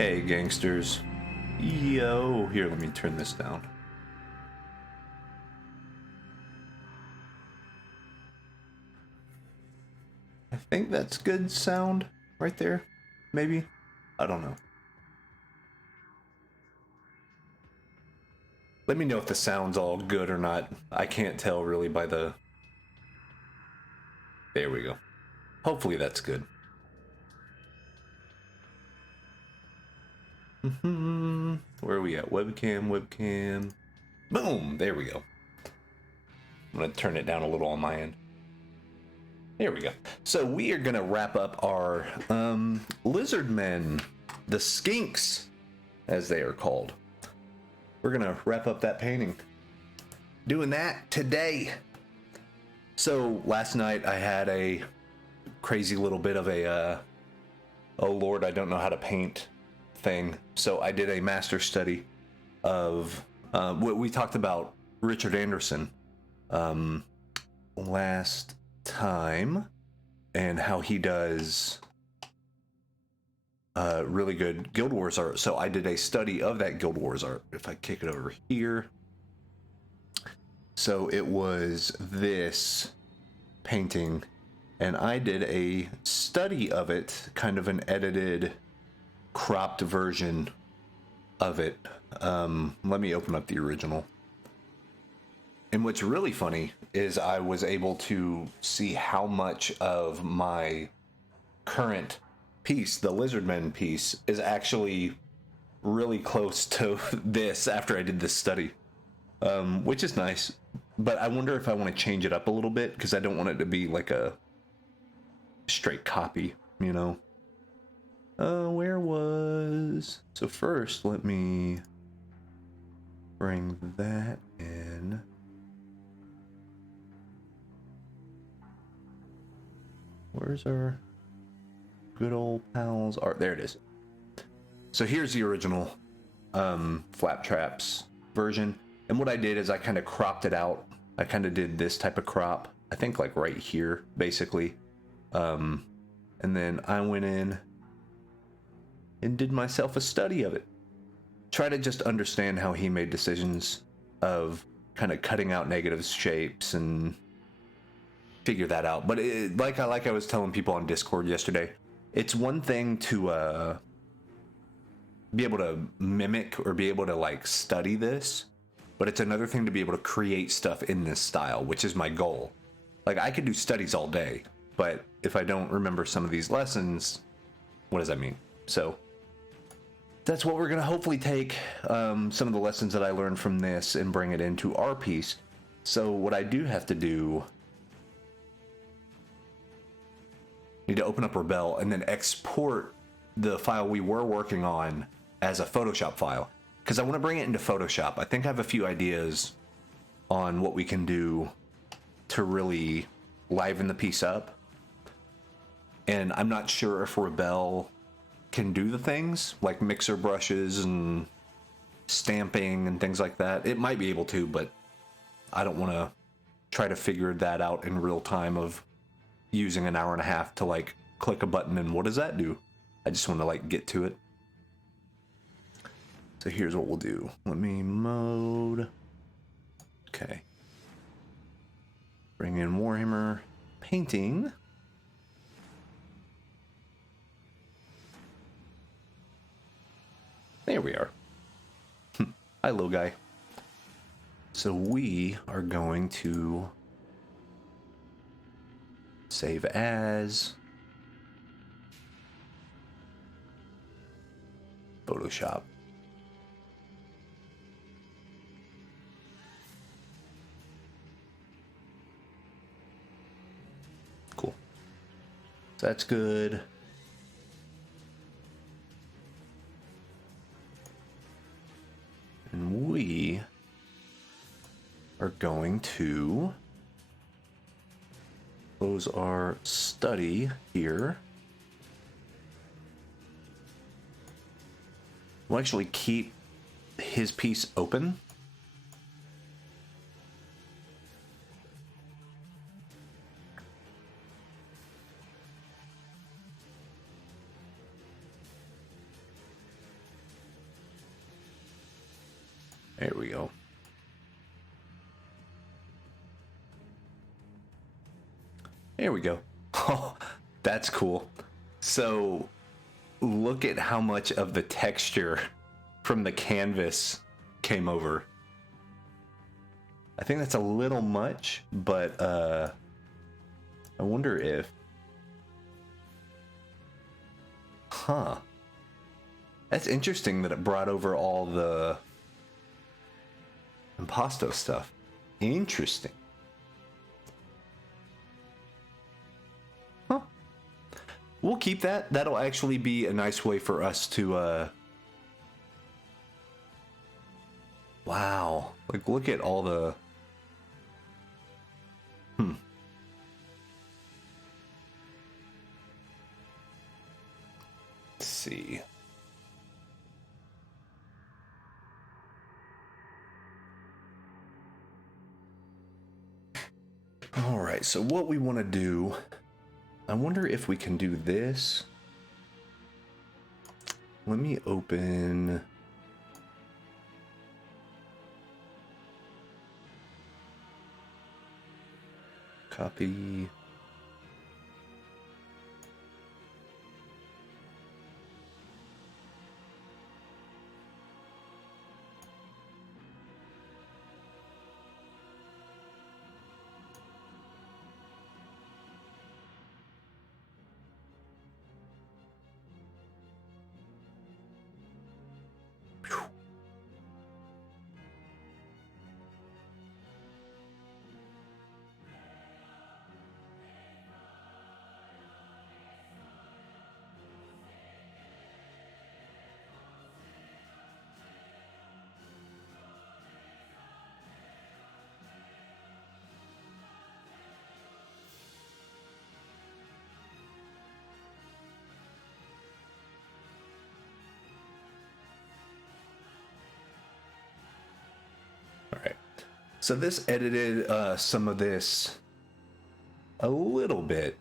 Hey, gangsters. Yo, here, let me turn this down. I think that's good sound right there. Maybe? I don't know. Let me know if the sound's all good or not. I can't tell really by the... There we go. Hopefully that's good. Where are we at? Webcam. Boom! There we go. I'm going to turn it down a little on my end. There we go. So we are going to wrap up our lizard men, the skinks, as they are called. We're going to wrap up that painting. Doing that today. So last night I had a crazy little bit of a, oh Lord, I don't know how to paint thing. So I did a master study of what we talked about Richard Anderson last time and how he does really good Guild Wars art. So I did a study of that Guild Wars art. If I kick it over here. So it was this painting, and I did a study of it, kind of an edited, cropped version of it. Let me open up the original. And what's really funny is I was able to see how much of my current piece, the Lizardmen piece, is actually really close to this after I did this study, which is nice. But I wonder if I want to change it up a little bit, because I don't want it to be like a straight copy, you know? Where was... So first, let me bring that in. Where's our good old pals art? There it is. So here's the original Flaptraps version. And what I did is I kind of cropped it out. I kind of did this type of crop. I think like right here, basically. And then I went in and did myself a study of it. Try to just understand how he made decisions of kind of cutting out negative shapes and figure that out. But it, like I was telling people on Discord yesterday, it's one thing to be able to mimic or be able to like study this, but it's another thing to be able to create stuff in this style, which is my goal. Like I could do studies all day, but if I don't remember some of these lessons, what does that mean? So that's what we're going to hopefully take some of the lessons that I learned from this and bring it into our piece. So what I do have to do, need to open up Rebel and then export the file we were working on as a Photoshop file, because I want to bring it into Photoshop. I think I have a few ideas on what we can do to really liven the piece up, and I'm not sure if Rebel can do the things like mixer brushes and stamping and things like that. It might be able to, but I don't want to try to figure that out in real time of using an hour and a half to like click a button and what does that do? I just want to like get to it. So here's what we'll do. Let me mode. Okay. Bring in Warhammer painting. There we are. Hi, little guy. So we are going to save as Photoshop. Cool. So that's good. And we are going to close our study here. We'll actually keep his piece open. There we go. There we go. Oh, that's cool. So look at how much of the texture from the canvas came over. I think that's a little much, but I wonder if... Huh. That's interesting that it brought over all the impasto stuff. Interesting. Huh. We'll keep that. That'll actually be a nice way for us to... Wow. Like, look at all the... Let's see. All right, so what we want to do, I wonder if we can do this. Let me open... Copy. So this edited some of this a little bit,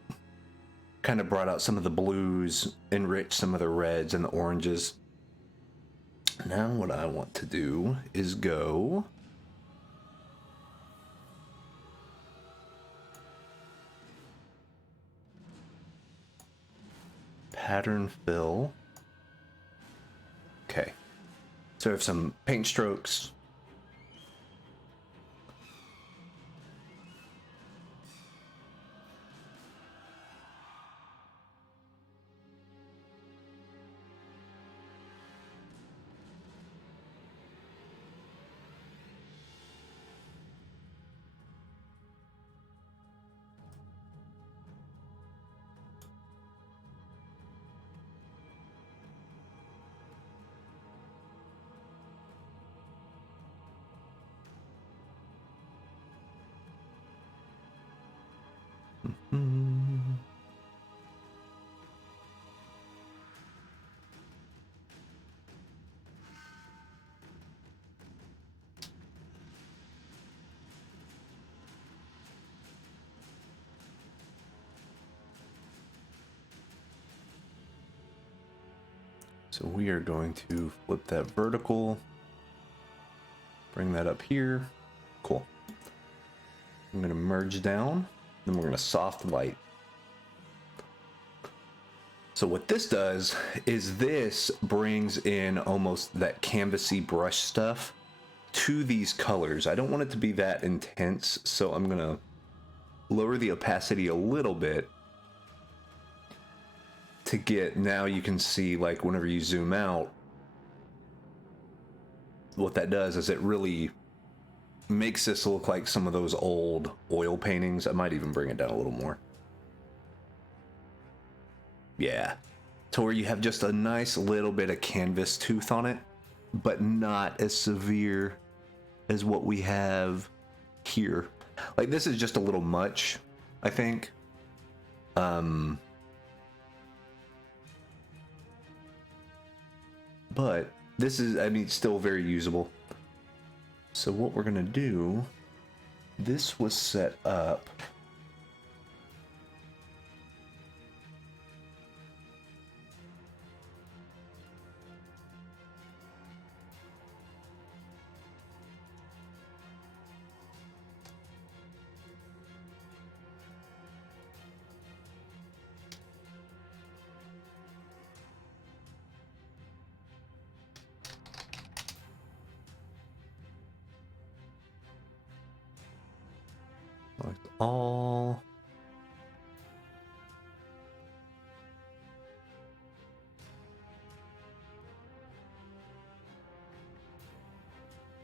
kind of brought out some of the blues, enriched some of the reds and the oranges. Now what I want to do is go pattern fill. Okay, so I have some paint strokes. So we are going to flip that vertical, bring that up here. Cool. I'm going to merge down, then we're going to soft light. So what this does is this brings in almost that canvasy brush stuff to these colors. I don't want it to be that intense, so I'm going to lower the opacity a little bit to get, now you can see, like, whenever you zoom out, what that does is it really makes this look like some of those old oil paintings. I might even bring it down a little more. Yeah, to where you have just a nice little bit of canvas tooth on it, but not as severe as what we have here. Like, this is just a little much, I think. But this is, I mean, still very usable. So what we're gonna do, this was set up all.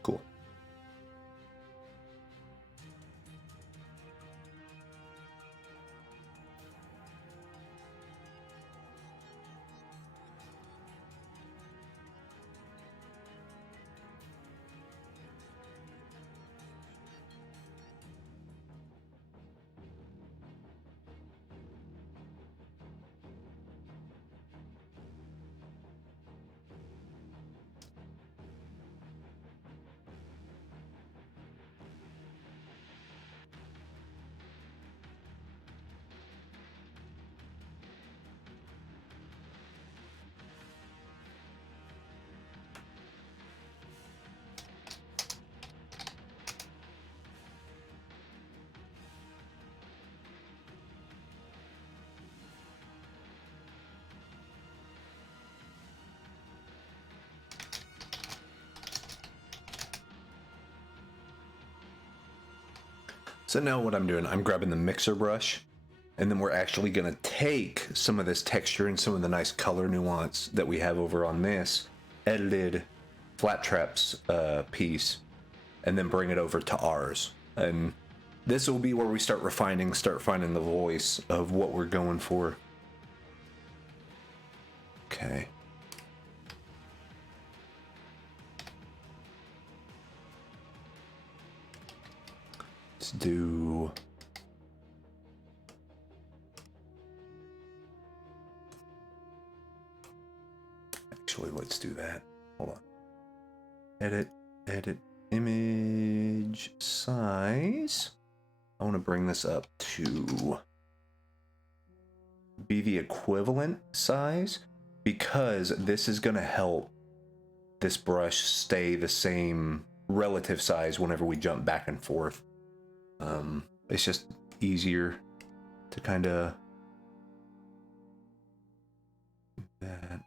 Cool. So now what I'm doing, I'm grabbing the mixer brush, and then we're actually going to take some of this texture and some of the nice color nuance that we have over on this edited flat traps piece, and then bring it over to ours. And this will be where we start finding the voice of what we're going for. Okay. Let's do... Actually, let's do that. Hold on. Edit image size. I want to bring this up to be the equivalent size, because this is going to help this brush stay the same relative size whenever we jump back and forth. It's just easier to kind of that.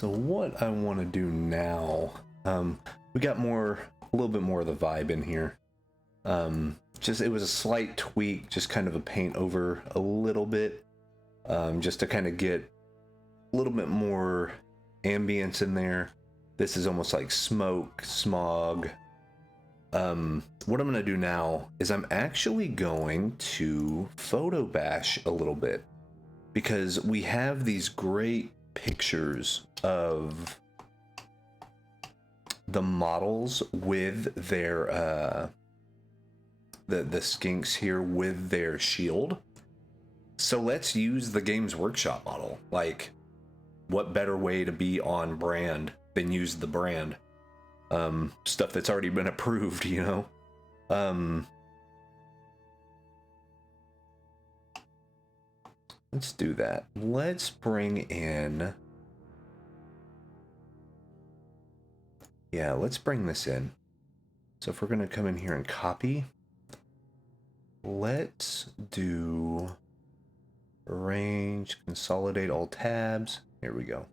So what I want to do now, we got a little bit more of the vibe in here. It was a slight tweak, just kind of a paint over a little bit, just to kind of get a little bit more ambience in there. This is almost like smoke, smog. What I'm going to do now is I'm actually going to photo bash a little bit, because we have these great pictures of the models with their the skinks here with their shield. So let's use the Games Workshop model. Like, what better way to be on brand than use the brand? Stuff that's already been approved, you know? Let's do that. Let's bring in... Yeah, let's bring this in. So if we're going to come in here and copy, let's do arrange, consolidate all tabs. Here we go.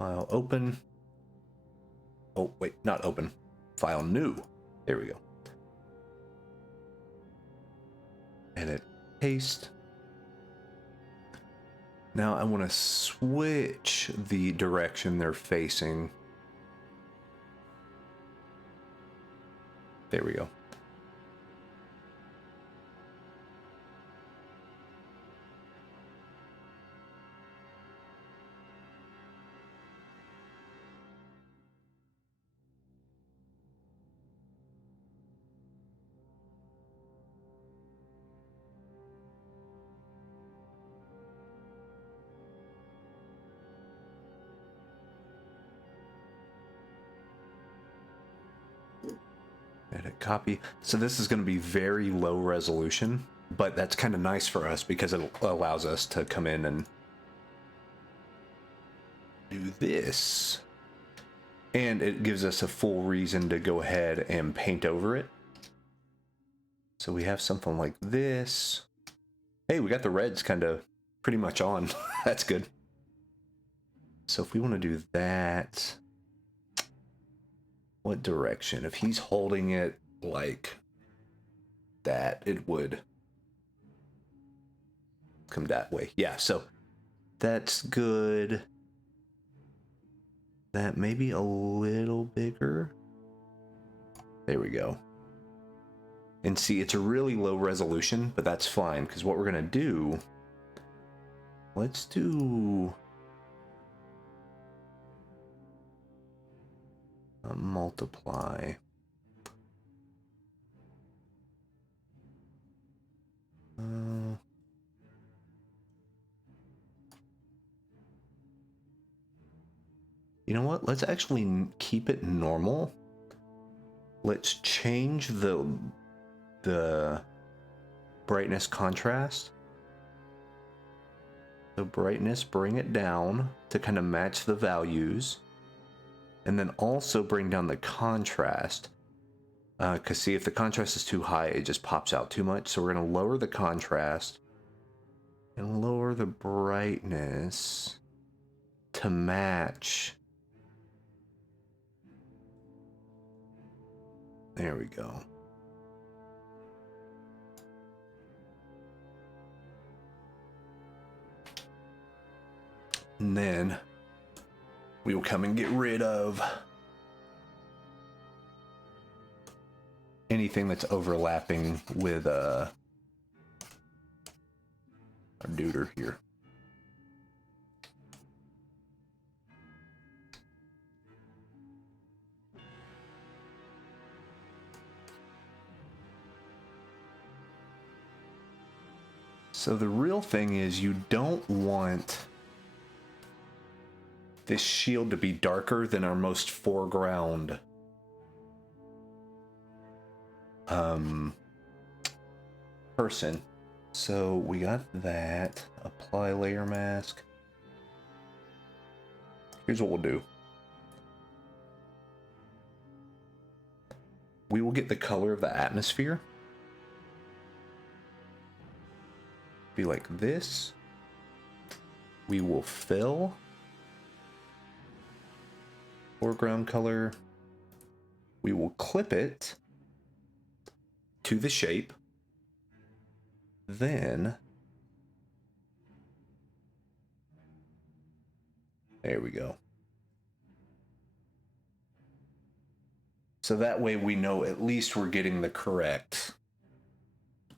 File open. Oh, wait, not open. File new. There we go. Edit, paste. Now I want to switch the direction they're facing. There we go. Edit, copy. So this is going to be very low resolution, but that's kind of nice for us because it allows us to come in and do this. And it gives us a full reason to go ahead and paint over it. So we have something like this. Hey, we got the reds kind of pretty much on. That's good. So if we want to do that... What direction? If he's holding it like that, it would come that way. Yeah, so that's good. That maybe a little bigger. There we go. And see, it's a really low resolution, but that's fine, because what we're going to do... Let's do... multiply. You know what? Let's actually keep it normal. Let's change the brightness contrast. The brightness, bring it down to kind of match the values. And then also bring down the contrast. Because see, if the contrast is too high, it just pops out too much. So we're going to lower the contrast and lower the brightness to match. There we go. And then we will come and get rid of anything that's overlapping with our duder here. So the real thing is you don't want this shield to be darker than our most foreground person. So we got that. Apply layer mask. Here's what we'll do. We will get the color of the atmosphere. Be like this. We will fill. foreground color. We will clip it to the shape. Then, there we go. So that way we know at least we're getting the correct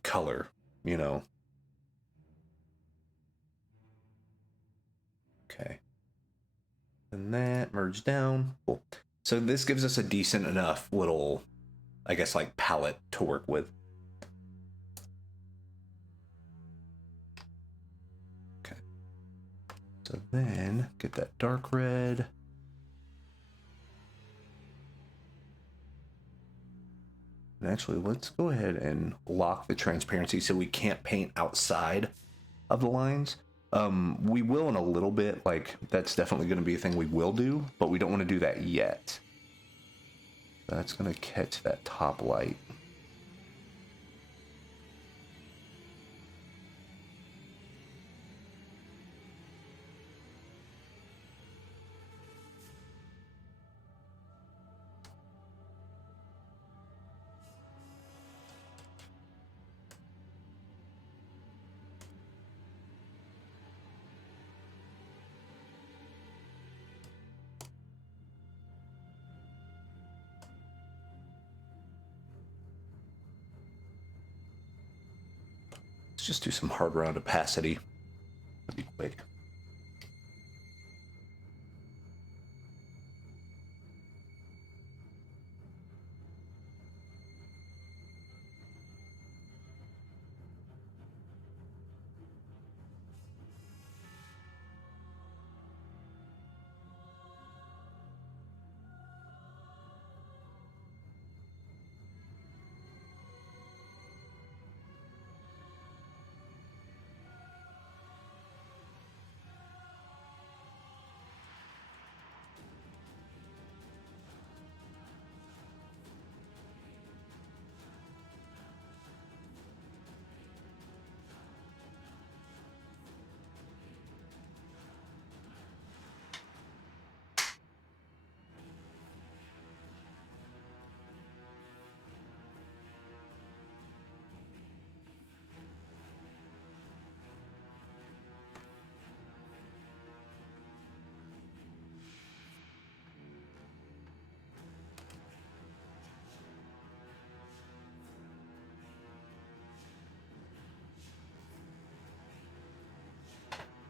color, you know. Okay. And that merge down. Cool. So this gives us a decent enough little, I guess, like palette to work with. Okay. So then get that dark red. And actually, let's go ahead and lock the transparency so we can't paint outside of the lines. We will in a little bit, like that's definitely going to be a thing we will do, but we don't want to do that yet. That's going to catch that top light. Let's just do some hard round opacity. That'd be quick.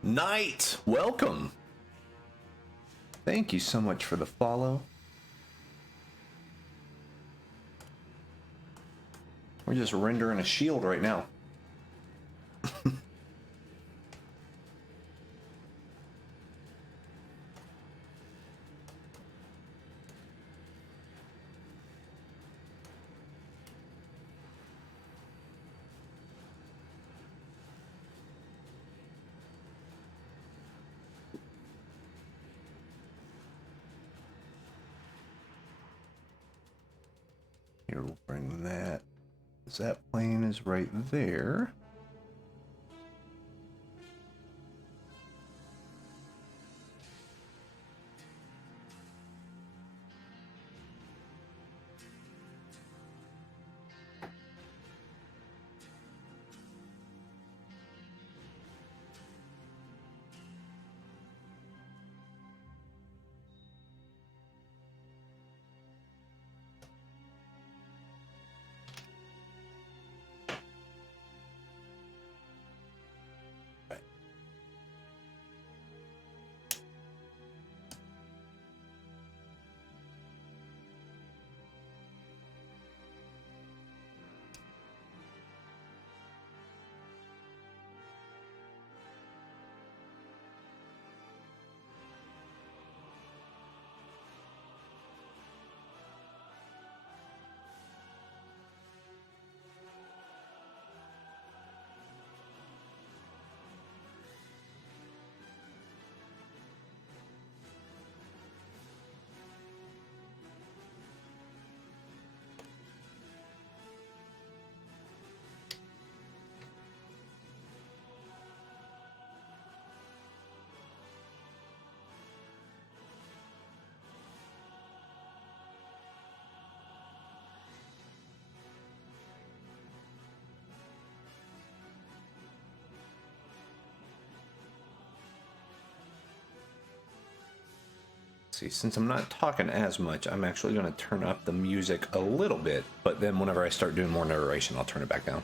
Knight, welcome. Thank you so much for the follow. We're just rendering a shield right now. Here, we'll bring that. That plane is right there. see, since I'm not talking as much, I'm actually going to turn up the music a little bit, but then whenever I start doing more narration, I'll turn it back down.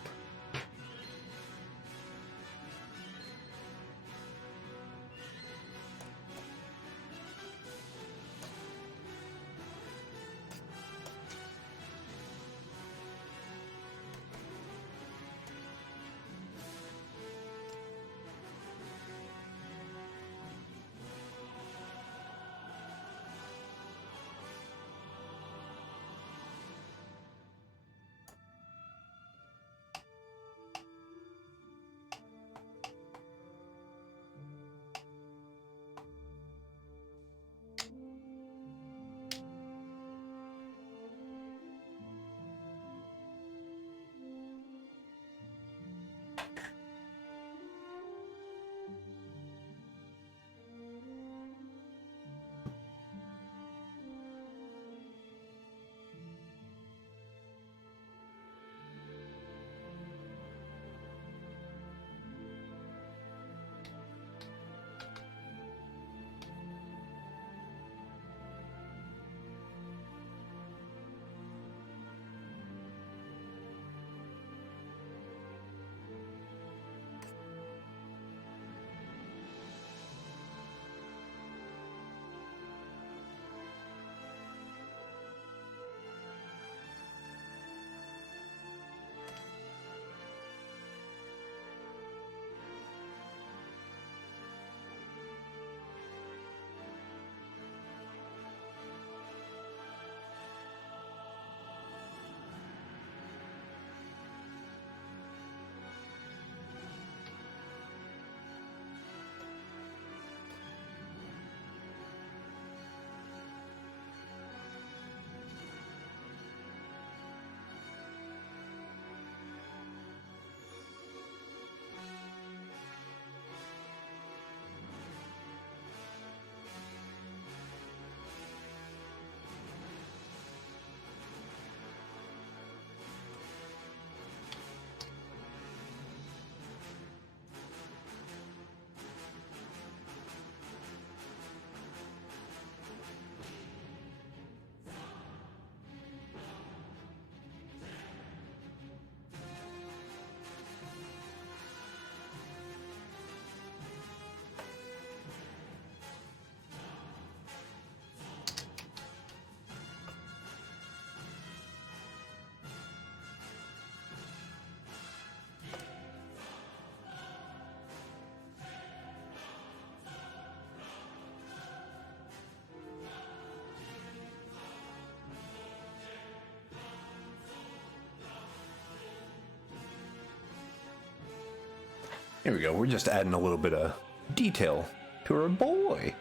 Here we go. We're just adding a little bit of detail to our boy.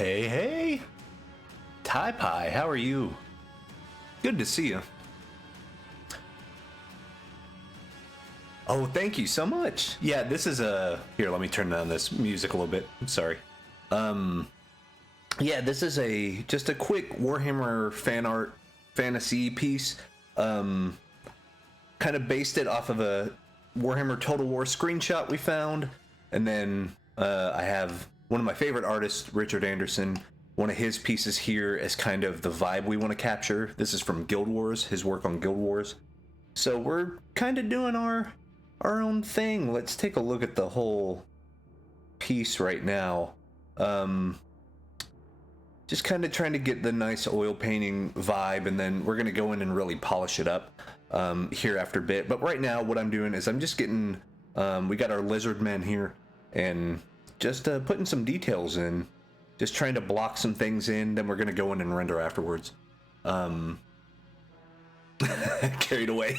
Hey, hey! Tie Pie, how are you? Good to see you. Oh, thank you so much. Yeah, this is a... Here, let me turn down this music a little bit. I'm sorry. Yeah, this is just a quick Warhammer fan art fantasy piece. Kind of based it off of a Warhammer Total War screenshot we found. And then I have one of my favorite artists, Richard Anderson, one of his pieces here as kind of the vibe we want to capture. This is from Guild Wars, his work on Guild Wars. So we're kind of doing our own thing. Let's take a look at the whole piece right now. Just kind of trying to get the nice oil painting vibe, and then we're going to go in and really polish it up here after a bit. But right now what I'm doing is I'm just getting, we got our lizard men here, and just putting some details in, just trying to block some things in, then we're going to go in and render afterwards. Carried away.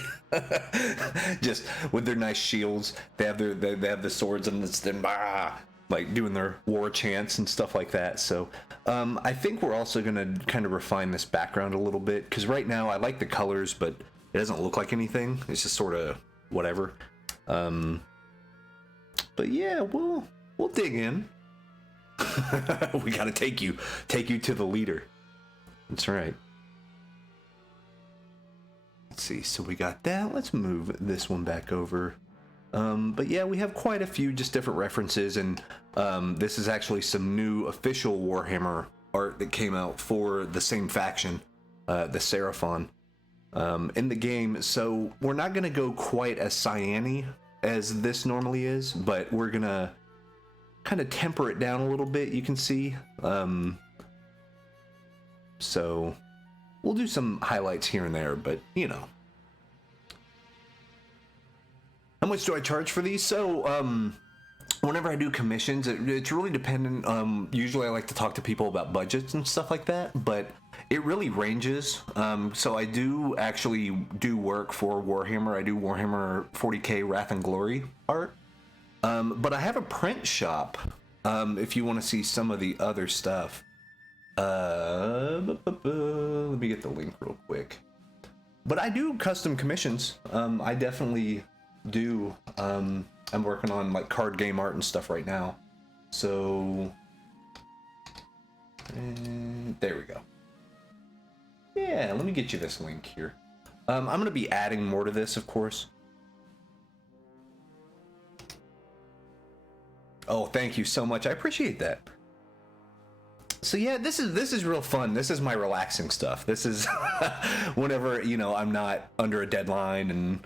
Just with their nice shields, they have the swords, and it's them like doing their war chants and stuff like that. So I think we're also gonna kind of refine this background a little bit, because right now I like the colors, but it doesn't look like anything. It's just sort of whatever. But yeah, we'll dig in. We gotta take you to the leader. That's right. Let's see, so we got that. Let's move this one back over. But yeah, we have quite a few just different references, and this is actually some new official Warhammer art that came out for the same faction, the Seraphon, in the game. So we're not going to go quite as cyan-y as this normally is, but we're going to kind of temper it down a little bit, you can see. So we'll do some highlights here and there, but you know. How much do I charge for these? So, whenever I do commissions, it's really dependent. Usually I like to talk to people about budgets and stuff like that, but it really ranges. So I do actually do work for Warhammer. I do Warhammer 40k Wrath and Glory art. But I have a print shop, if you want to see some of the other stuff. Let me get the link real quick. But I do custom commissions. I definitely do. I'm working on like card game art and stuff right now. So there we go. Yeah, let me get you this link here. I'm going to be adding more to this, of course. Oh, thank you so much. I appreciate that. So yeah, this is real fun. This is my relaxing stuff. This is whenever, you know, I'm not under a deadline, and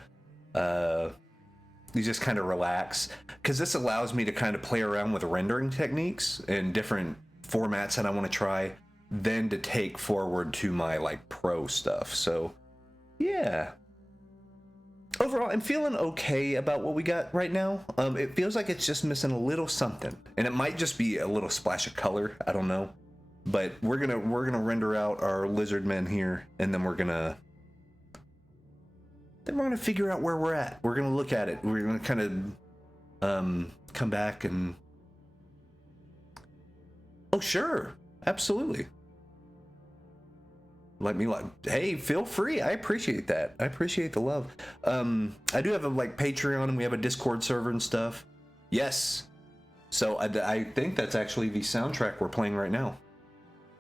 you just kind of relax, because this allows me to kind of play around with rendering techniques and different formats that I want to try, then to take forward to my like pro stuff. So yeah, overall I'm feeling okay about what we got right now. It feels like it's just missing a little something, and it might just be a little splash of color, I don't know. But we're gonna render out our lizard men here, and then we're gonna figure out where we're at. We're gonna look at it. We're gonna kind of come back and... Oh sure, absolutely. Let me like, hey, feel free. I appreciate that. I appreciate the love. I do have a like Patreon, and we have a Discord server and stuff. Yes. So I think that's actually the soundtrack we're playing right now.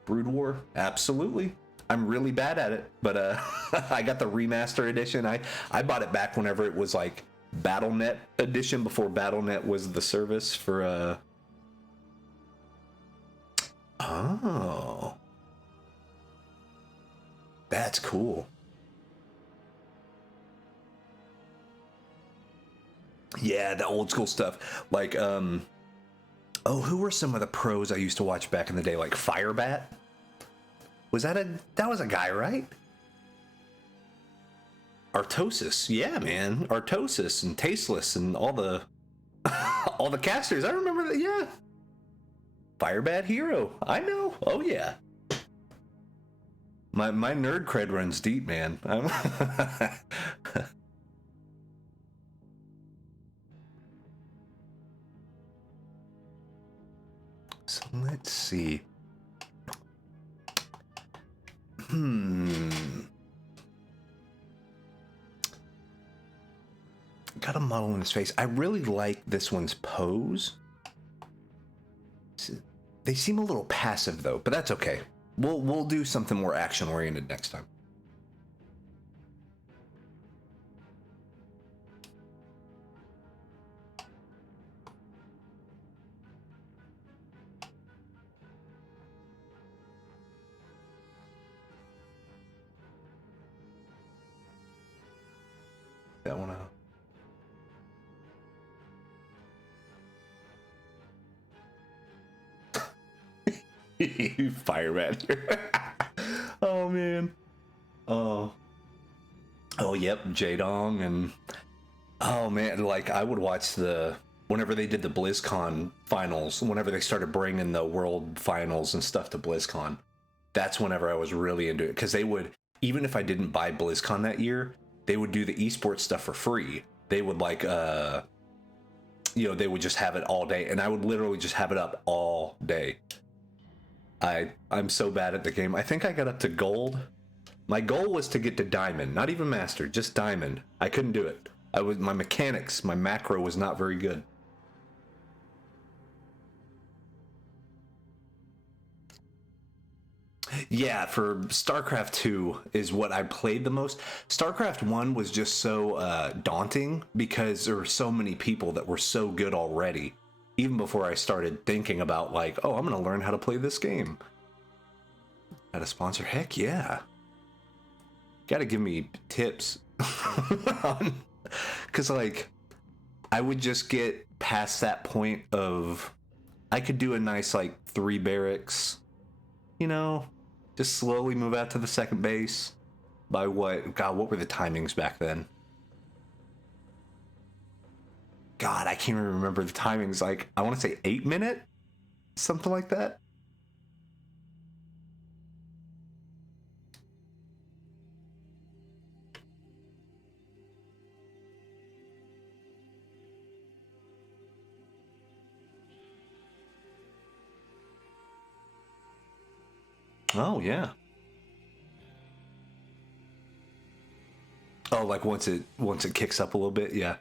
Brood War, absolutely. I'm really bad at it, but I got the remaster edition. I bought it back whenever it was like BattleNet edition, before BattleNet was the service for Oh. That's cool. Yeah, the old school stuff. Like oh, who were some of the pros I used to watch back in the day? Like Firebat? That was a guy, right? Artosis, yeah, man. Artosis and Tasteless and all the all the casters. I remember that, yeah. Firebat Hero. I know. Oh yeah. My nerd cred runs deep, man. So let's see. Got a model in his face. I really like this one's pose. They seem a little passive though, but that's okay. We'll do something more action oriented next time. That one out. Fireman here. Oh man. Oh yep, J-Dong. And oh man, like I would watch whenever they did the BlizzCon finals, whenever they started bringing the world finals and stuff to BlizzCon, that's whenever I was really into it, because they would, even if I didn't buy BlizzCon that year, they would do the esports stuff for free. They would like they would just have it all day, and I would literally just have it up all day. I'm so bad at the game. I think I got up to gold. My goal was to get to diamond, not even master, just diamond. I couldn't do it. My mechanics, my macro was not very good. Yeah, for StarCraft 2 is what I played the most. StarCraft 1 was just so daunting because there were so many people that were so good already. Even before I started thinking about like, oh, I'm going to learn how to play this game. At a sponsor? Heck yeah. Got to give me tips. Because like, I would just get past that point of, I could do a nice like 3 barracks, just slowly move out to the second base. By what were the timings back then? God, I can't even remember the timings. Like, I want to say 8-minute? Something like that. Oh, yeah. Oh, like once it kicks up a little bit, yeah.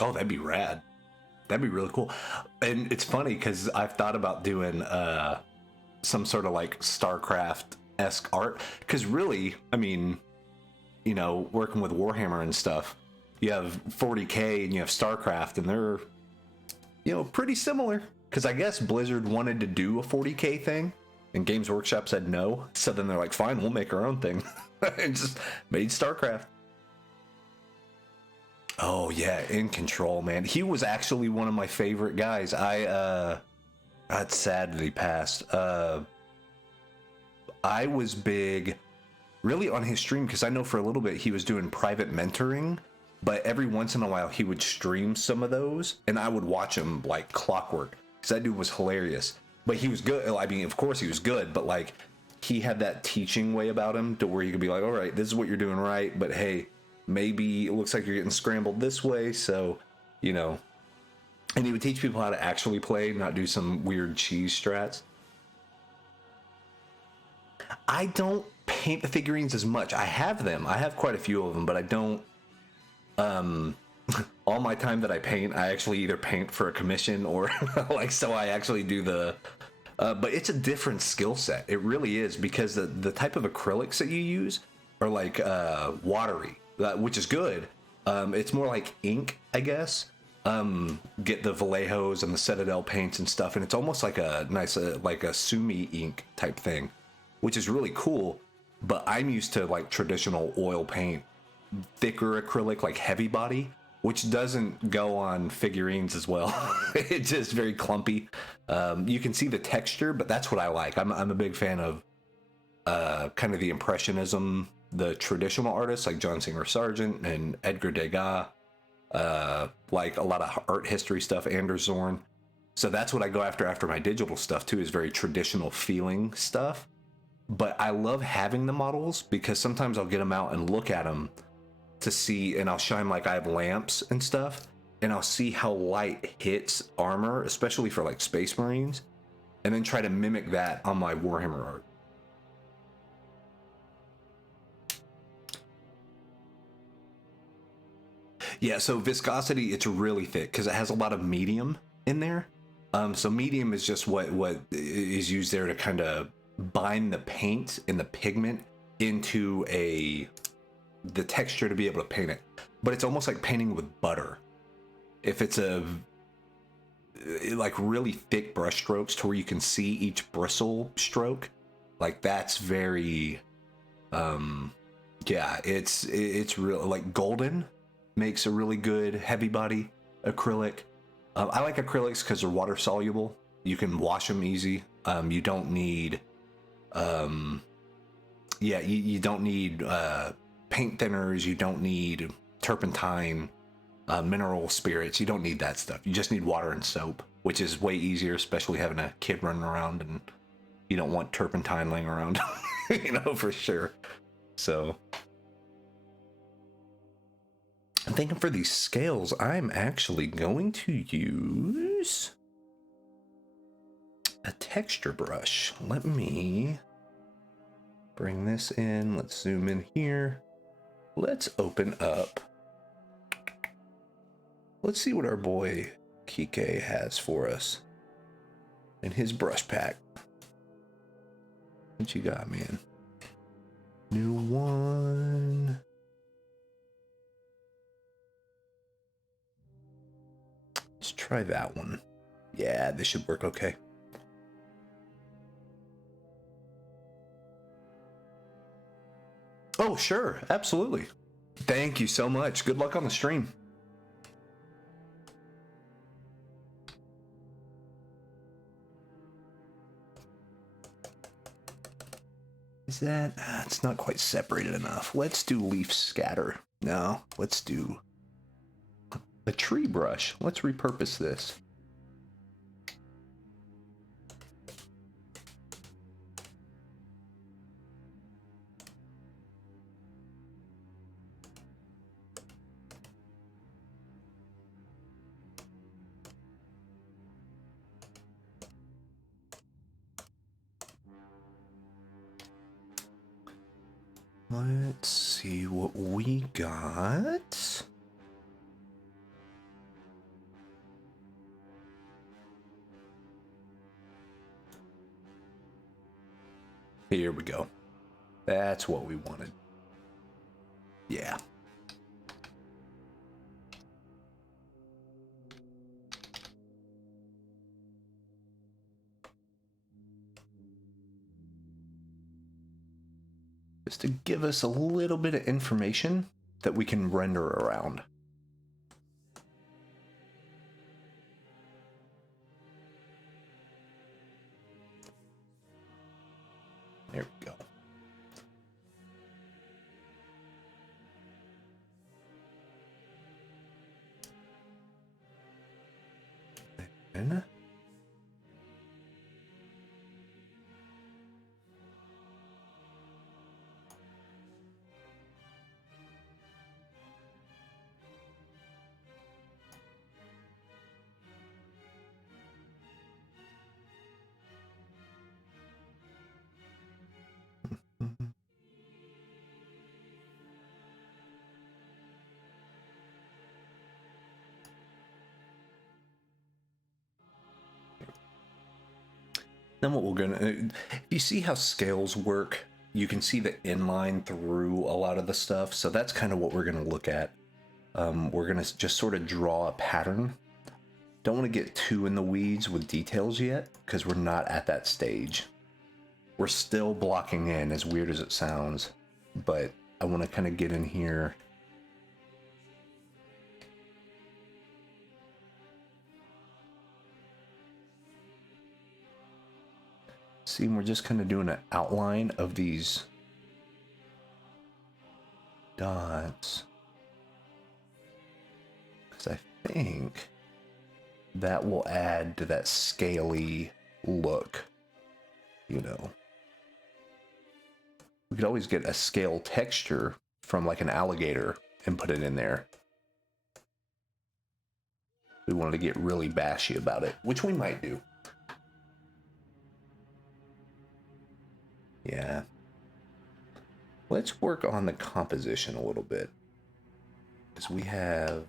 Oh, that'd be rad. That'd be really cool. And it's funny because I've thought about doing some sort of like StarCraft-esque art. Because really, I mean, working with Warhammer and stuff, you have 40K and you have StarCraft, and they're, pretty similar. Because I guess Blizzard wanted to do a 40K thing, and Games Workshop said no. So then they're like, fine, we'll make our own thing. And just made StarCraft. Oh yeah, In Control, man. He was actually one of my favorite guys. That's sad that he passed. I was big really on his stream because I know for a little bit he was doing private mentoring, but every once in a while he would stream some of those and I would watch him like clockwork because that dude was hilarious. But he was good. I mean, of course he was good, but like he had that teaching way about him to where you could be like, all right, this is what you're doing right, but hey, maybe it looks like you're getting scrambled this way, so, and he would teach people how to actually play, not do some weird cheese strats. I don't paint the figurines as much. I have them. I have quite a few of them, but I don't, all my time that I paint, I actually either paint for a commission or, so I actually do but it's a different skill set. It really is, because the type of acrylics that you use are like watery. Which is good. It's more like ink, I guess. Get the Vallejos and the Citadel paints and stuff, and it's almost like a nice, like a Sumi ink type thing, which is really cool. But I'm used to like traditional oil paint, thicker acrylic, like heavy body, which doesn't go on figurines as well. It's just very clumpy. You can see the texture, but that's what I like. I'm a big fan of kind of the Impressionism, the traditional artists like John Singer Sargent and Edgar Degas, like a lot of art history stuff, Anders Zorn. So that's what I go after my digital stuff too, is very traditional feeling stuff. But I love having the models because sometimes I'll get them out and look at them to see, and I'll shine, like I have lamps and stuff, and I'll see how light hits armor, especially for like Space Marines, and then try to mimic that on my Warhammer art. Yeah, so viscosity, it's really thick because it has a lot of medium in there. So medium is just what is used there to kind of bind the paint and the pigment into the texture to be able to paint it. But it's almost like painting with butter. If it's like really thick brush strokes to where you can see each bristle stroke, like that's very, yeah, it's real. Like golden makes a really good heavy body acrylic. I like acrylics because they're water soluble. You can wash them easy. You don't need, yeah, you don't need paint thinners. You don't need turpentine, mineral spirits. You don't need that stuff. You just need water and soap, which is way easier, especially having a kid running around, and you don't want turpentine laying around, you know, for sure. So I'm thinking for these scales, I'm actually going to use a texture brush. Let me bring this in. Let's zoom in here. Let's open up. Let's see what our boy Kike has for us in his brush pack. What you got, man? New one. Let's try that one. Yeah, this should work okay. Oh, sure. Absolutely. Thank you so much. Good luck on the stream. Is that... it's not quite separated enough. Let's do leaf scatter. No, let's do a tree brush. Let's repurpose this. Let's see what we got. Here we go. That's what we wanted. Yeah. Just to give us a little bit of information that we can render around. There we go. And then what we're gonna, if you see how scales work, you can see the inline through a lot of the stuff. So that's kind of what we're gonna look at. We're gonna just sort of draw a pattern. Don't want to get too in the weeds with details yet, because we're not at that stage. We're still blocking in, as weird as it sounds, but I want to kind of get in here. See, we're just kind of doing an outline of these dots. Because I think that will add to that scaly look, you know. We could always get a scale texture from like an alligator and put it in there. We wanted to get really bashy about it, which we might do. Yeah. Let's work on the composition a little bit. Because we have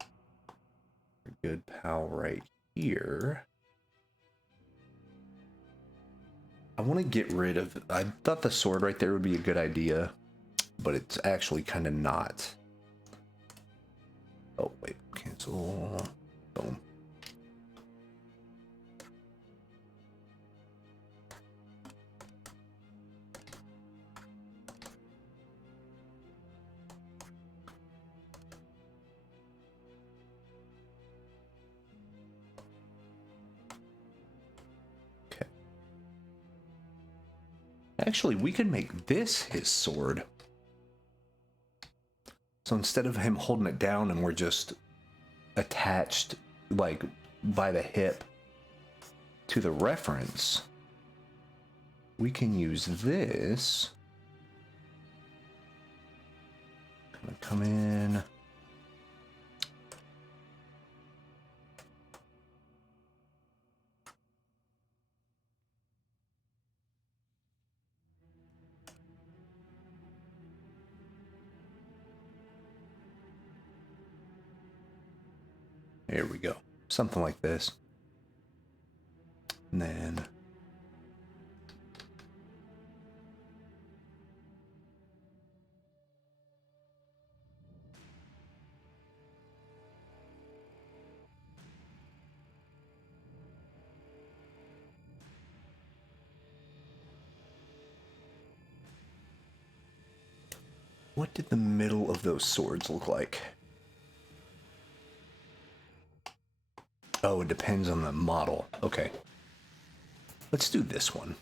a good pal right here. I want to get rid of... I thought the sword right there would be a good idea, but it's actually kind of not. Oh, wait. Cancel. Boom. Actually, we could make this his sword. So instead of him holding it down and we're just attached, like, by the hip to the reference, we can use this. Come in. There we go. Something like this. And then what did the middle of those swords look like? Oh, it depends on the model. Okay. Let's do this one.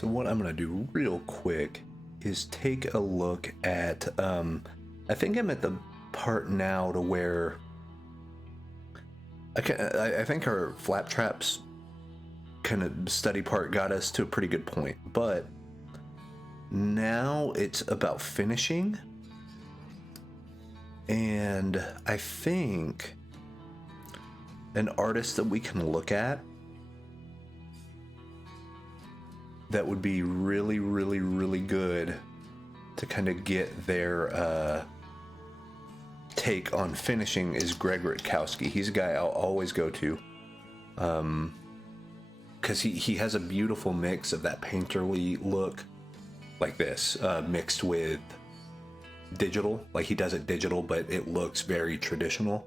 So what I'm going to do real quick is take a look at, I think I'm at the part now to where I think our flap traps kind of study part got us to a pretty good point, but now it's about finishing. And I think an artist that we can look at that would be really, really, really good to kind of get their take on finishing is Greg Ritkowski. He's a guy I'll always go to, because he has a beautiful mix of that painterly look like this, mixed with digital. Like, he does it digital, but it looks very traditional.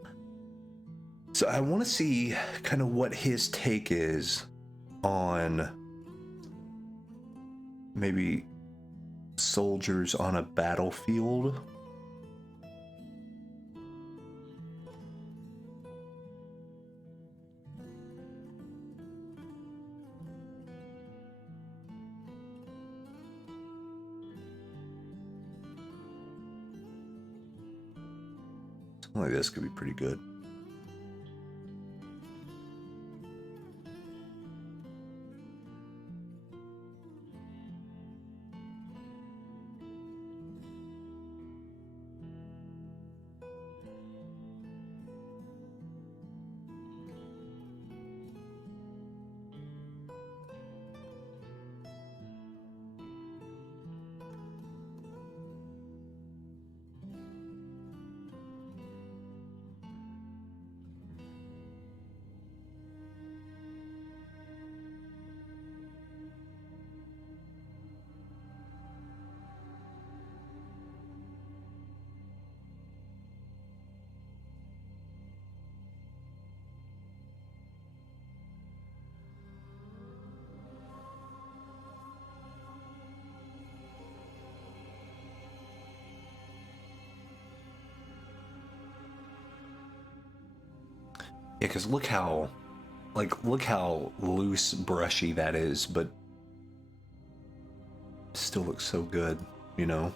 So I want to see kind of what his take is on maybe soldiers on a battlefield. Something like this could be pretty good. Yeah, because look how loose, brushy that is, but still looks so good, you know?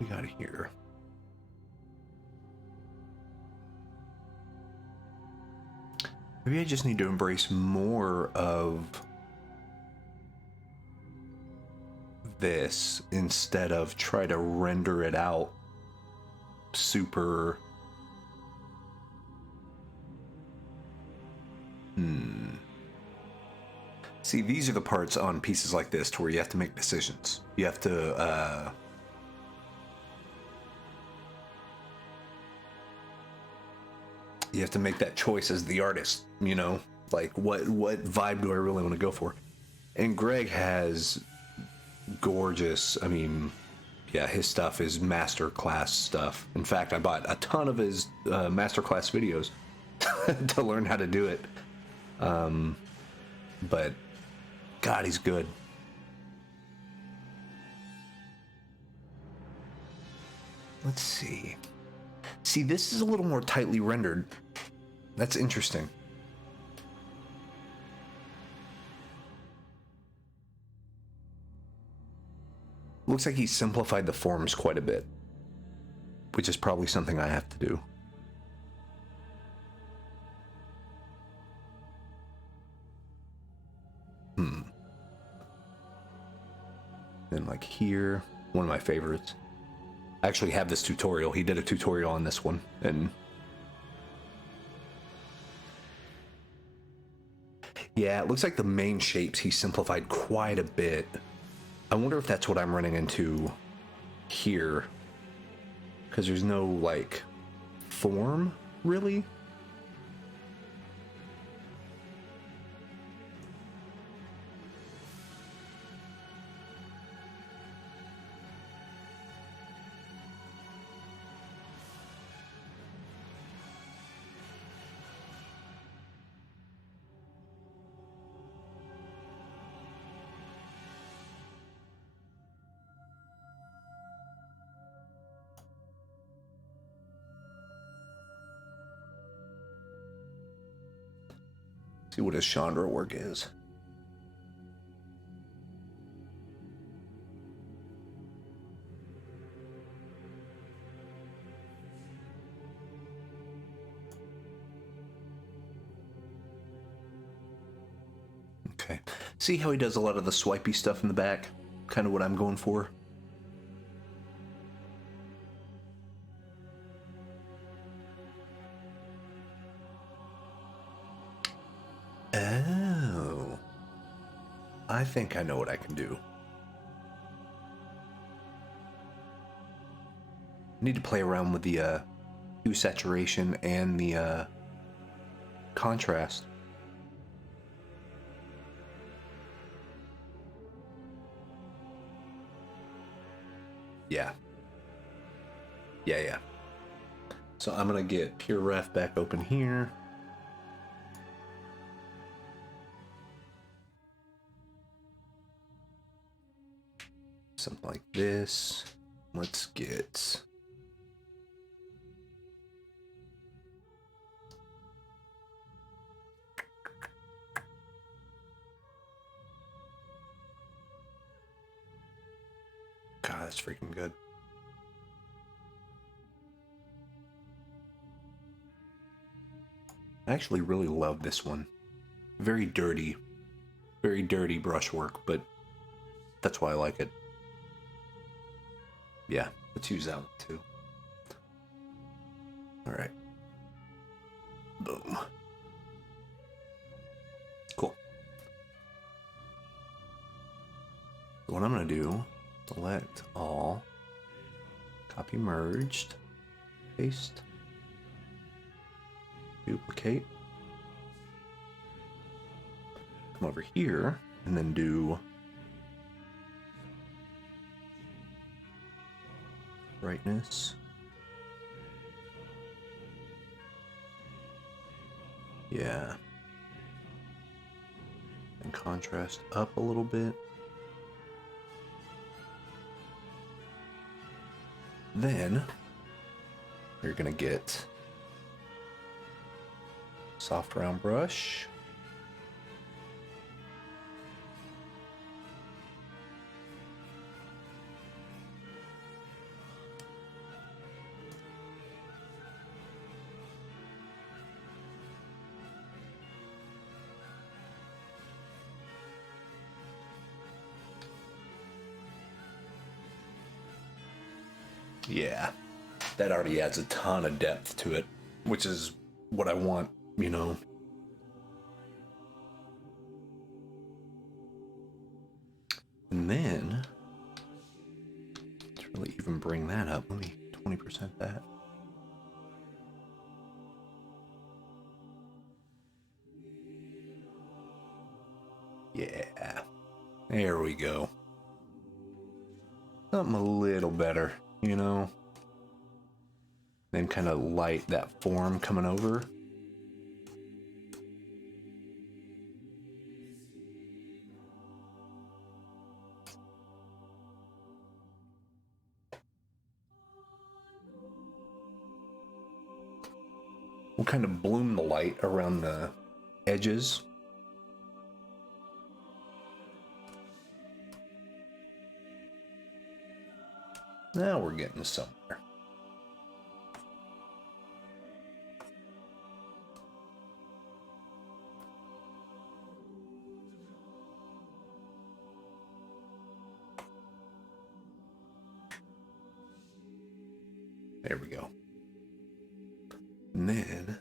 We got here. Maybe I just need to embrace more of this instead of try to render it out super... See, these are the parts on pieces like this to where you have to make decisions. You have to, you have to make that choice as the artist, you know? Like, what vibe do I really want to go for? And Greg has gorgeous, I mean, yeah, his stuff is masterclass stuff. In fact, I bought a ton of his masterclass videos to learn how to do it. But God, he's good. Let's see. See, this is a little more tightly rendered. That's interesting. Looks like he simplified the forms quite a bit, which is probably something I have to do. Then like here, one of my favorites. I actually have this tutorial. He did a tutorial on this one, and yeah, it looks like the main shapes he simplified quite a bit. I wonder if that's what I'm running into here, because there's no like form really. See what his Chandra work is. See how he does a lot of the swipey stuff in the back? Kind of what I'm going for. Oh. I think I know what I can do. I need to play around with the hue saturation and the contrast. Yeah. Yeah. So I'm gonna get Pure Ref back open here. Something like this. Let's get... God, that's freaking good. I actually really love this one. Very dirty brushwork, but that's why I like it. Yeah, let's use that one too. All right. Boom. Cool. What I'm going to do, select all, copy merged, paste, duplicate, come over here, and then do brightness. Yeah. And contrast up a little bit. Then you're gonna get soft round brush. Yeah, that already adds a ton of depth to it, which is what I want, you know. And then, to really even bring that up, let me 20% that. Yeah, there we go. Something a little better, you know. Then kind of light that form coming over. We'll kind of bloom the light around the edges. Now we're getting somewhere. There we go. And then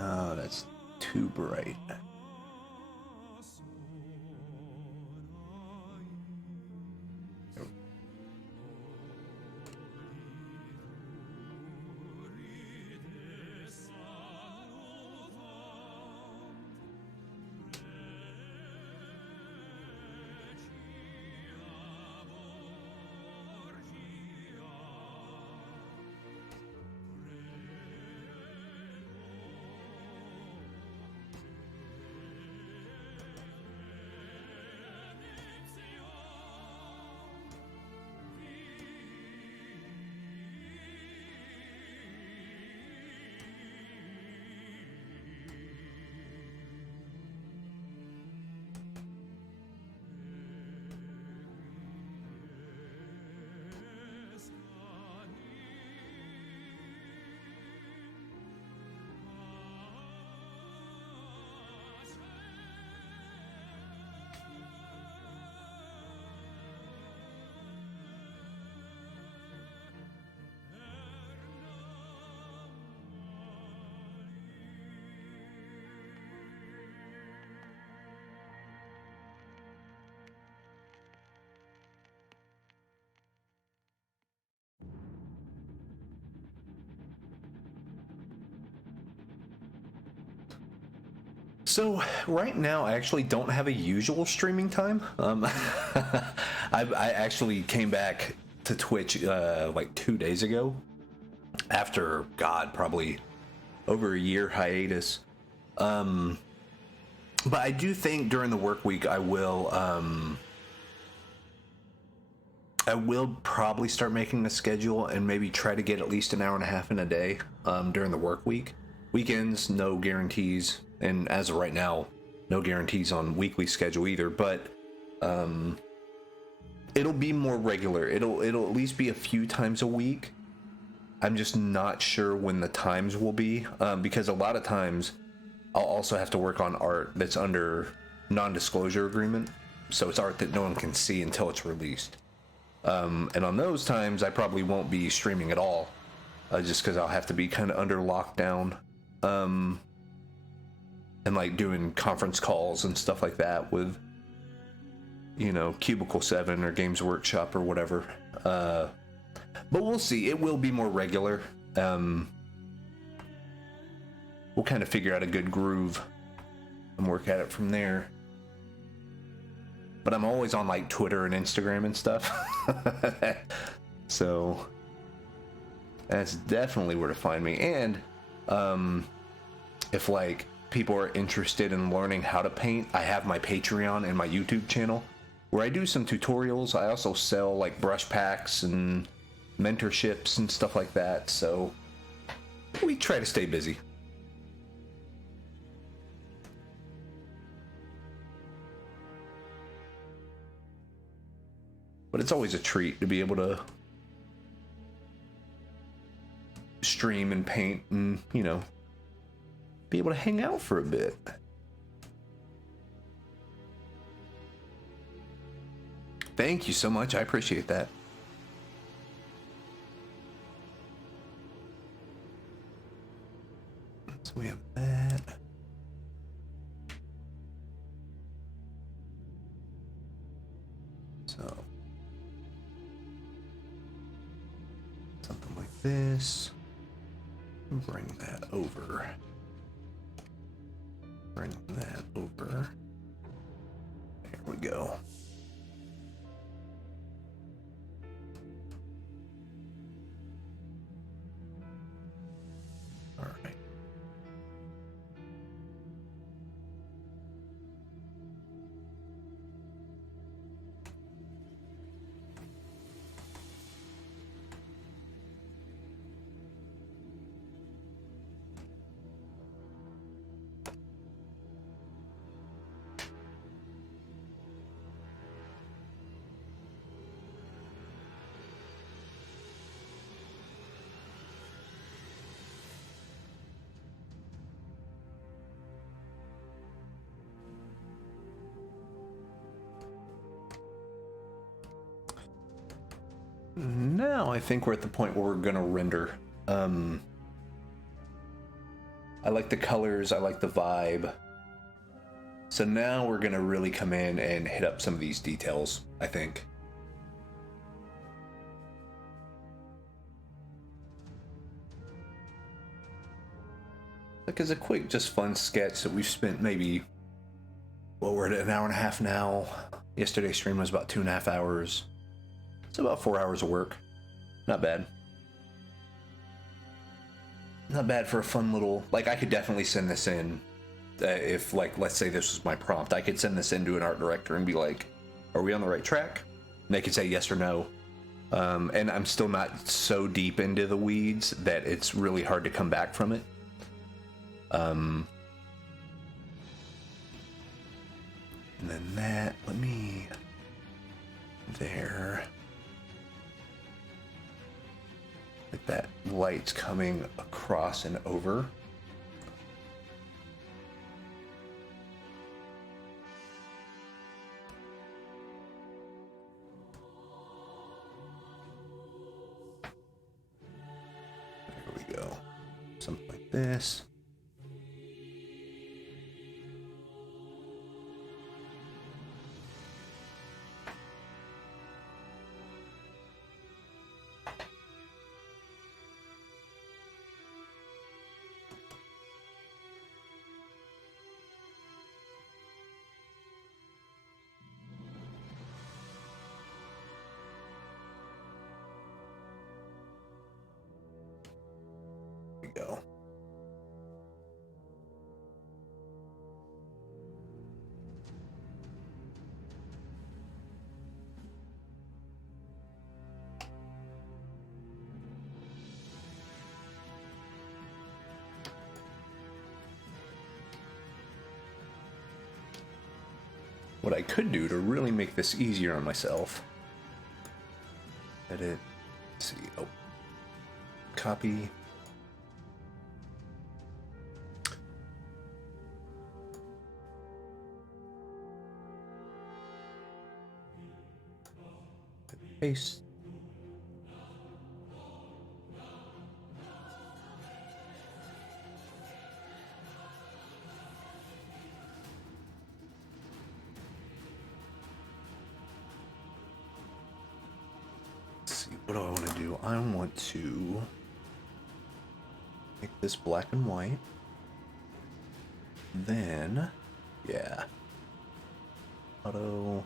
Oh, that's too bright. So right now, I actually don't have a usual streaming time. I actually came back to Twitch like 2 days ago, after God, probably over a year hiatus. But I do think during the work week I will probably start making a schedule and maybe try to get at least an hour and a half in a day during the work week. Weekends, no guarantees. And as of right now, no guarantees on weekly schedule either, but it'll be more regular. It'll at least be a few times a week. I'm just not sure when the times will be, because a lot of times I'll also have to work on art that's under non-disclosure agreement, so it's art that no one can see until it's released. And on those times, I probably won't be streaming at all, just because I'll have to be kind of under lockdown. And like doing conference calls and stuff like that with, you know, Cubicle 7 or Games Workshop or whatever. But we'll see. It will be more regular. We'll kind of figure out a good groove and work at it from there. But I'm always on like Twitter and Instagram and stuff. So that's definitely where to find me. And if like people are interested in learning how to paint, I have my Patreon and my YouTube channel where I do some tutorials. I also sell like brush packs and mentorships and stuff like that, so we try to stay busy. But it's always a treat to be able to stream and paint and, you know, be able to hang out for a bit. Thank you so much. I appreciate that. So we have that. So something like this. Bring that over. Bring that over. There we go. All right. Now I think we're at the point where we're gonna render. I like the colors, I like the vibe. So now we're gonna really come in and hit up some of these details, I think. Like as a quick, just fun sketch that we've spent maybe, well, we're at an hour and a half now. Yesterday's stream was about 2.5 hours. It's about 4 hours of work. Not bad. Not bad for a fun little, like I could definitely send this in if like, let's say this was my prompt, I could send this into an art director and be like, are we on the right track? And they could say yes or no. And I'm still not so deep into the weeds that it's really hard to come back from it. And then that, let me, there. Like that light's coming across and over. There we go. Something like this. Go. What I could do to really make this easier on myself, edit, let's see, oh, copy. Paste. Let's see, what do I want to do? I want to make this black and white. Then, yeah. Auto.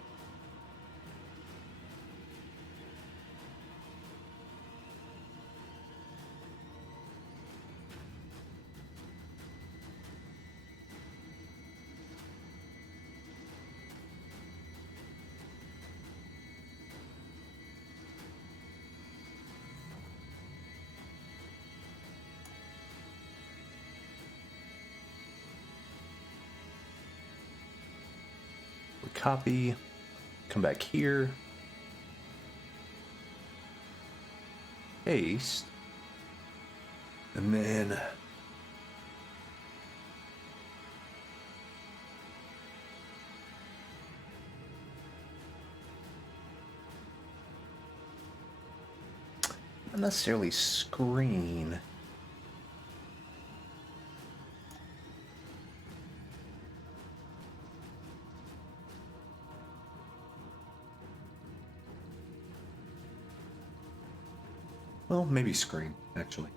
Copy, come back here, paste, and then not necessarily screen. Well, maybe screen, actually.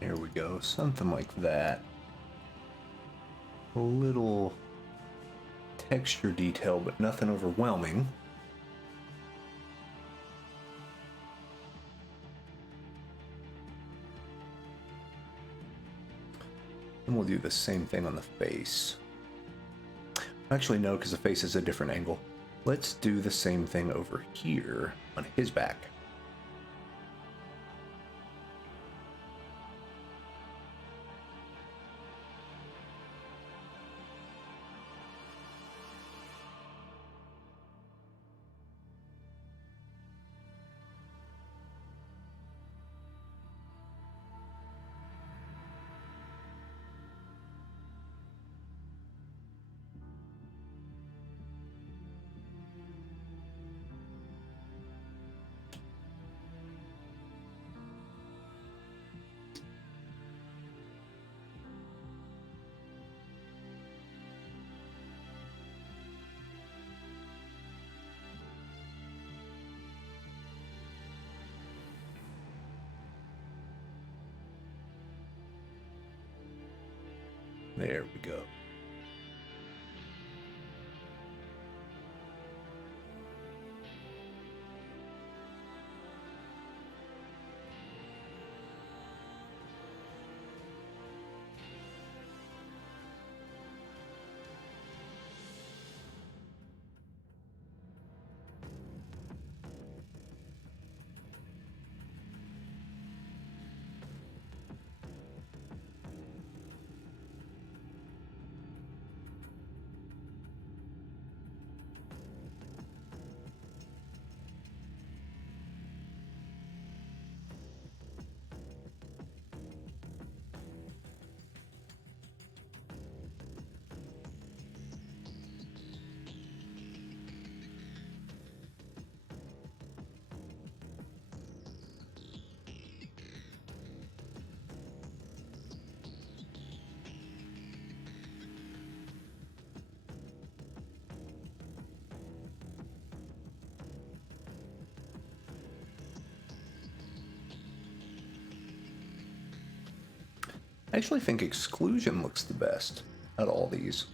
There we go, something like that. A little texture detail, but nothing overwhelming. And we'll do the same thing on the face. Actually, no, because the face is a different angle. Let's do the same thing over here on his back. There we go. I actually think exclusion looks the best out of all these.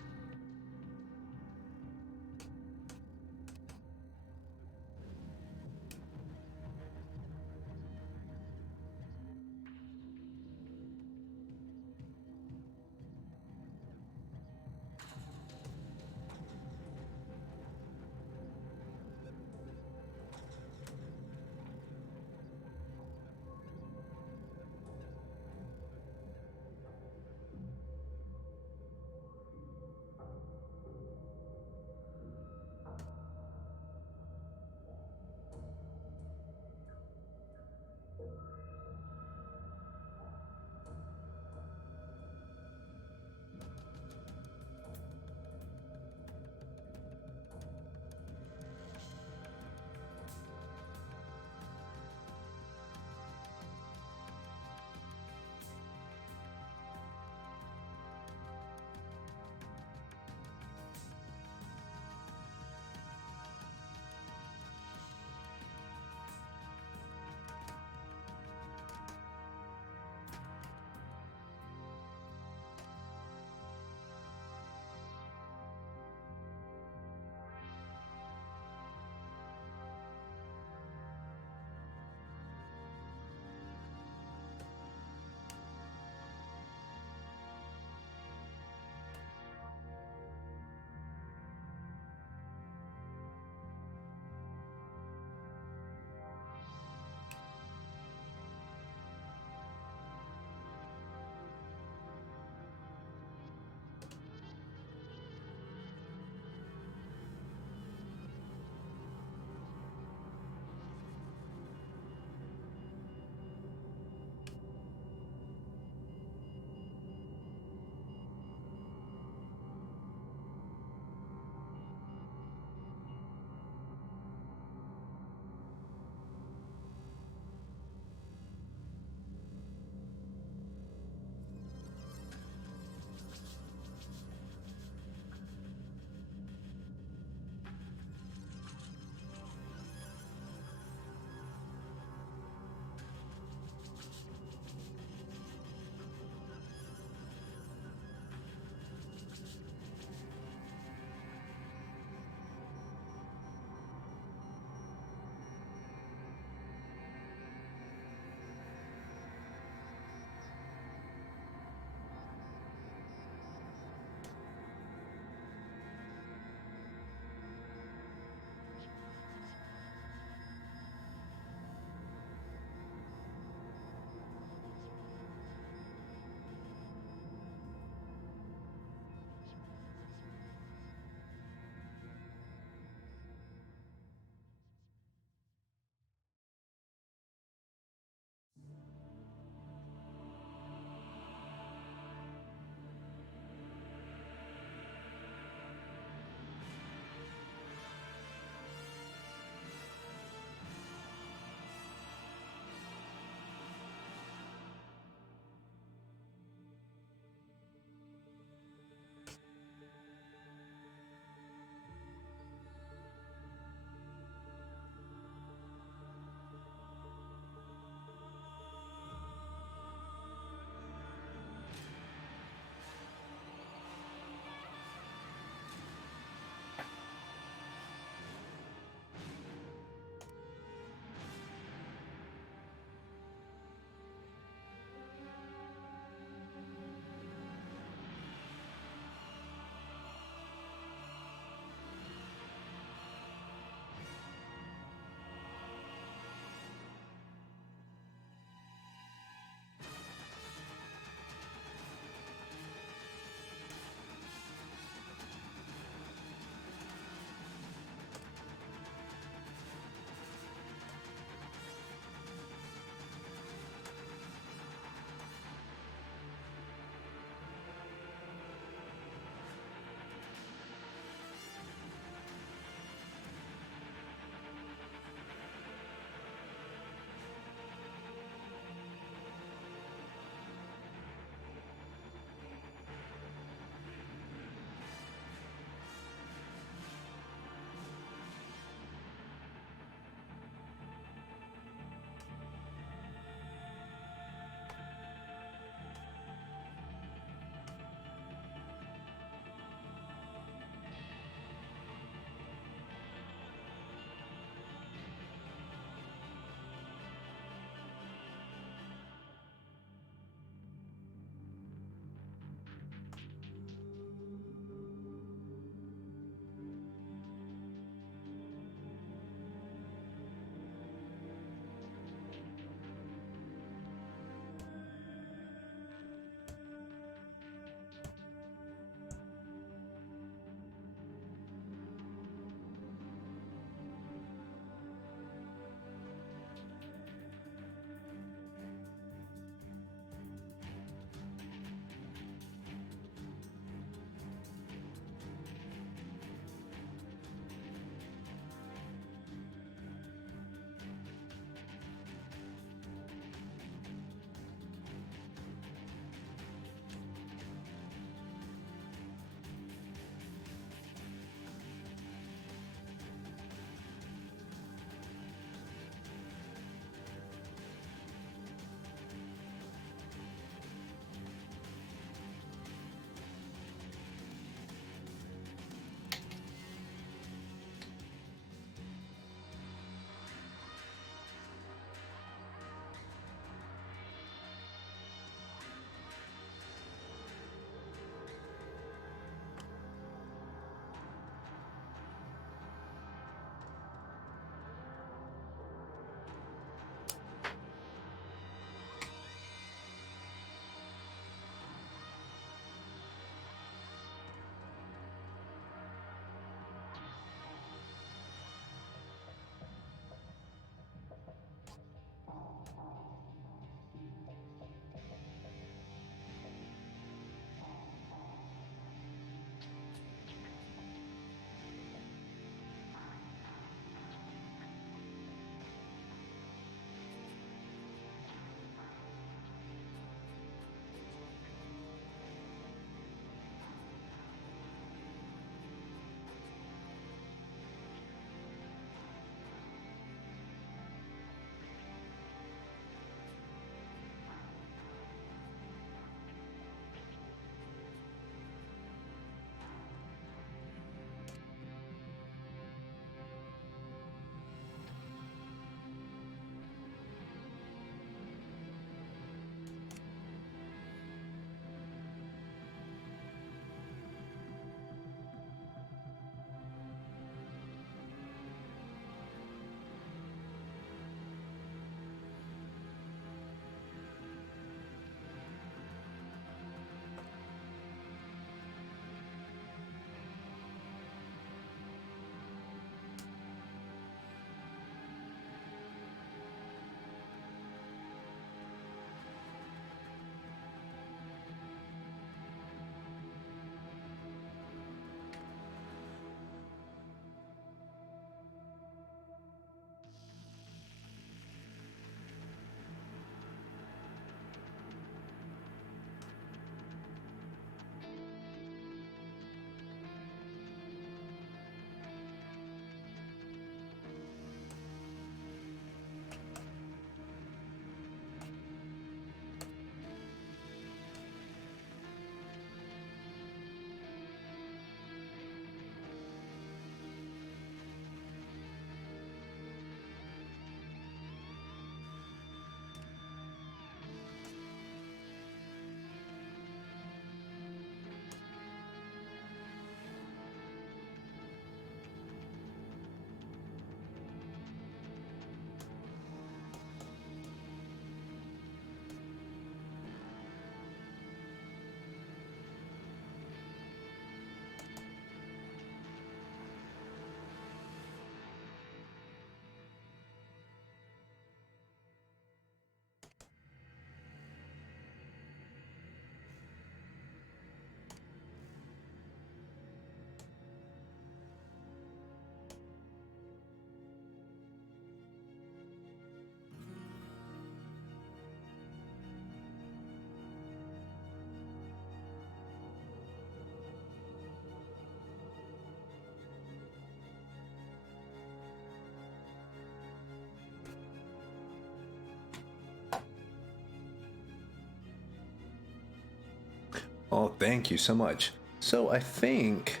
Oh, thank you so much. So I think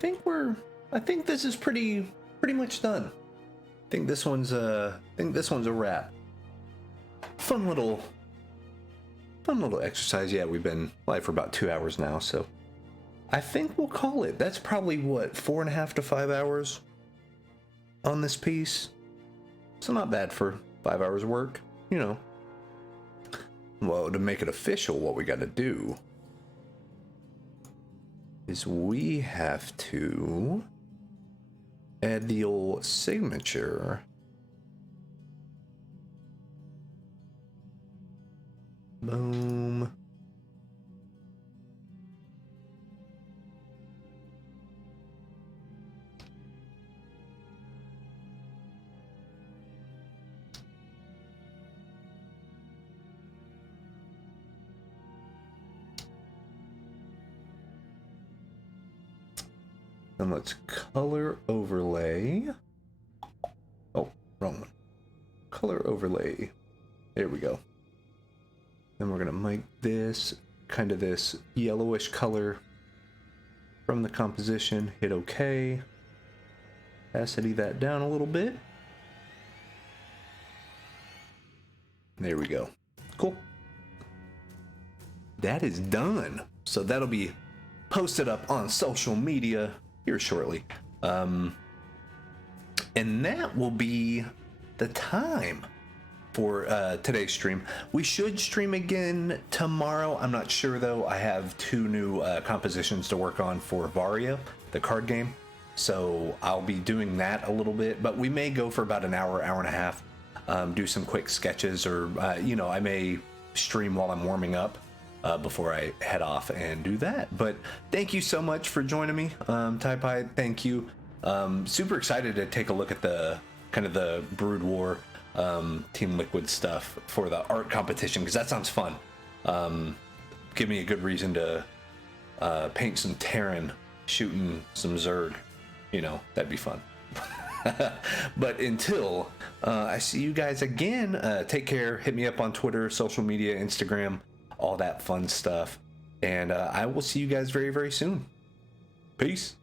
this is pretty much done. I think this one's a wrap. Fun little exercise. Yeah, we've been live for about 2 hours now, so I think we'll call it. That's probably what, 4.5 to 5 hours on this piece. So not bad for 5 hours of work, you know. Well, to make it official, what we got to do is we have to add the old signature. Boom. And let's color overlay. Oh, wrong one. Color overlay. There we go. Then we're gonna make this kind of this yellowish color from the composition. Hit OK. Opacity that down a little bit. There we go. Cool. That is done. So that'll be posted up on social media here shortly. And that will be the time for today's stream. We should stream again tomorrow. I'm not sure though. I have 2 new compositions to work on for Varia, the card game. So I'll be doing that a little bit, but we may go for about an hour, hour and a half, do some quick sketches, or, you know, I may stream while I'm warming up before I head off and do that. But thank you so much for joining me, Typie. Thank you. Super excited to take a look at the kind of the Brood War Team Liquid stuff for the art competition, because that sounds fun. Give me a good reason to paint some Terran shooting some Zerg. You know, that'd be fun. But until I see you guys again, take care. Hit me up on Twitter, social media, Instagram, all that fun stuff. And I will see you guys very, very soon. Peace.